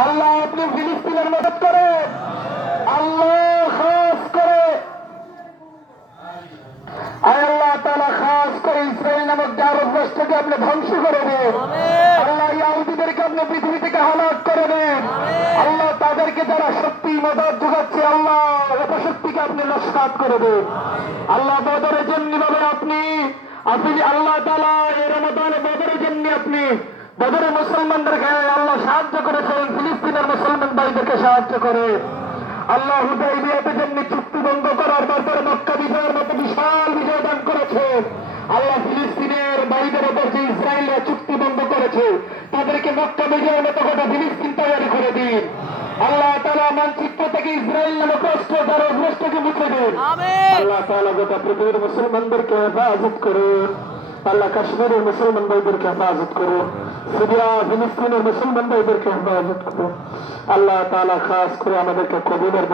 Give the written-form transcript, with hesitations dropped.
আল্লাহ আপনি ফিলিস্তিনের মদত করেন, আল্লাহ খাস করে আল্লাহ তাআলা খাস করে ইসরায়েল নামক জারজ রাষ্ট্রকে আপনি ধ্বংস করে দেন। আল্লাহ ইহুদিদেরকে আপনি পৃথিবী থেকে হালাক করে দেন। আল্লাহ তাদেরকে যারা শক্তি মদত যোগাচ্ছে আল্লাহ অপশক্তিকে আপনি নস্বাত করে দেন। আল্লাহ বদরের জন্য ভাবে আপনি আল্লাহ তাআলা এই রমাদানে বদরের জন্য আপনি বদরের মুসলমানদেরকে আল্লাহ সাহায্য করেছেন, ফিলিস্তিনের মুসলমান ভাইদেরকে সাহায্য করে আল্লাহ হুদাইবিয়াতে জন্য চুক্তি ভঙ্গ করার ব্যাপারে মক্কা বিজয়ের মতো বিশাল বিজয় দান করেছেন। আল্লাহ ফিলিস্তিনের ভাইদের ওপর যে ইসরায়েলরা চুক্তি ভঙ্গ করেছে তাদেরকে মক্কা বিজয়ের মতো গোটা ফিলিস্তিন তৈরি করে দিন। আল্লাহ তাআলা মানচিত্র থেকে ইসরায়েল নামক রাষ্ট্র জারজ রাষ্ট্রকে মুছে দিন। আল্লাহ তাআলা গোটা পৃথিবীর মুসলমানদেরকে হেফাজত করুন। আল্লাহ কাশ্মীরের মুসলমান ভাইদেরকে হেফাজত করুন, সিরিয়া ফিলিস্তিনের মুসলমান ভাইদেরকে হেফাজত করুন। আল্লাহ তাআলা খাস করে আমাদেরকে কবুলের